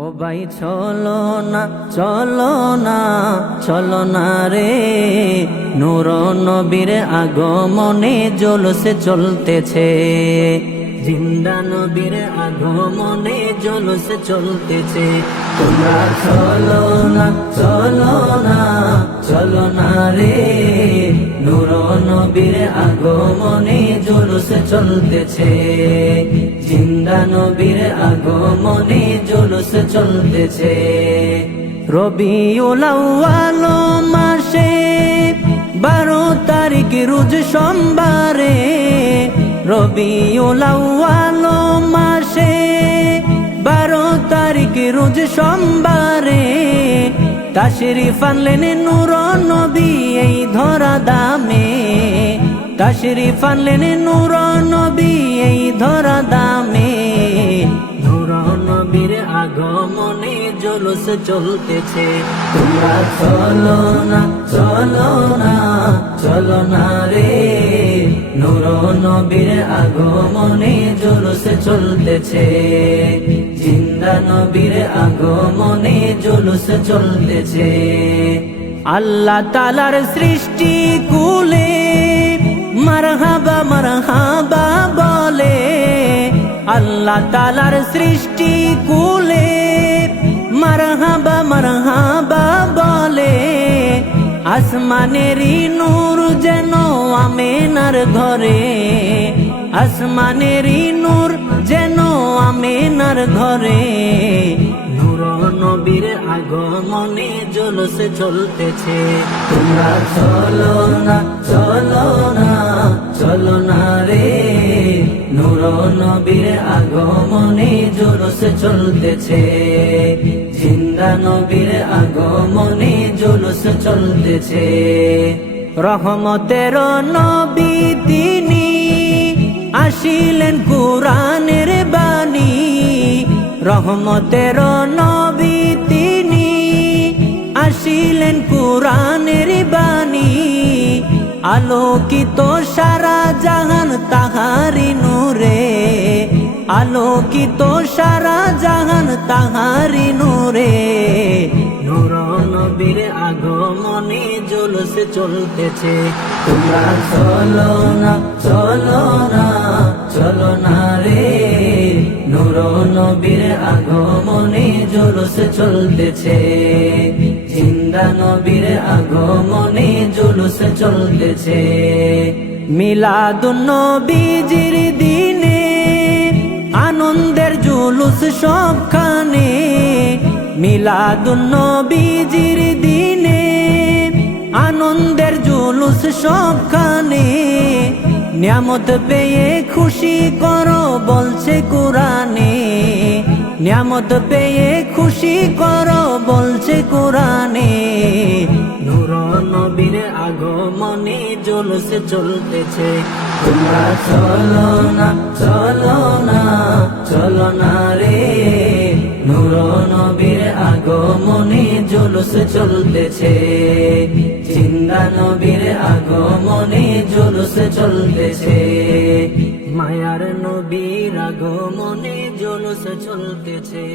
ও ভাই চলো না চলো না চলো না রে, নূর নবীর আগমনে জলসে চলতেছে। জিন্দা নবীর আগমনে জলসে চলতেছে। তোমরা চলো না চলো না চলো না রে, নূর নবীর আগমনে জলসে চলতেছে। জিন্দা নবীর আগমনে জলসে চলতেছে। রবিউল আউয়াল মাসে 12 তারিখ রোজ সোমবারে, রবিউল আউয়াল মাসে 12 তারিখ রোজ সোমবারে, তাশরিফ আনলেন নূর নবী এই ধরা দামে। তাশরিফ আনলেন নূর নবী এই ধরা দামে। নূর নবীর আগমনে জলস চলতেছে। তোমরা চলো না চলো না চলো না রে, নূর নবীর আগমনে জলস চলতেছে। জিন্দা নবীর আগমনে জলস চলতেছে। আল্লাহ তাআলার সৃষ্টি কুলে মারহাবা মারহাবা বলে, আল্লাহ তাআলার সৃষ্টি কুলে মারহাবা মারহাবা বলে। আসমানেরই নূর যেন আমেনার ঘরে, আসমানেরই নূর যেন আমেনার ঘরে। নূর নবীর আগমনে জলসে চলতেছে। তোমরা চলো না চলো না চলো না রে, নূর নবীর আগমনে জলসে চলতেছে। জিন্দা নবীর আগমনে জলসে চলতেছে। রহমতের নবী তিনি আসিলেন কুরআনের বাণী, রহমতের নবী তিনি আসিলেন কুরআনের বাণী। আলোকিত সারা জাহান তাহারি নূরে, আলোকিত সারা জাহান তাহারি নূরে। নূর নবীর আগমনে জলসে চলতেছে। তোমরা চলো না চলো না চলো না রে, নূর নবীর আগমনে জলসে চলতেছে। জিন্দা নবীর আগমনে জলসে চলতেছে। মিলাদুন নবীজির দিনে আনন্দের জুলুস সবখানে, মিলাদুন নবীজির দিনে আনন্দের জুলুস সবখানে। নিয়ামত পেয়ে খুশি করো বলছে কুরআনে, নিয়ামত পেয়ে খুশি করো বলছে কুরআনে। নূর নবীর আগমনে জলসে চলতেছে। তোমরা চলো না চলো না চলো না রে, নূর নবীর আগমনে জলসে চলতেছে। জিন্দা নবীর আগমনে জলসে চলতেছে। মায়ার নবীর আগমনে জলসে চলতেছে।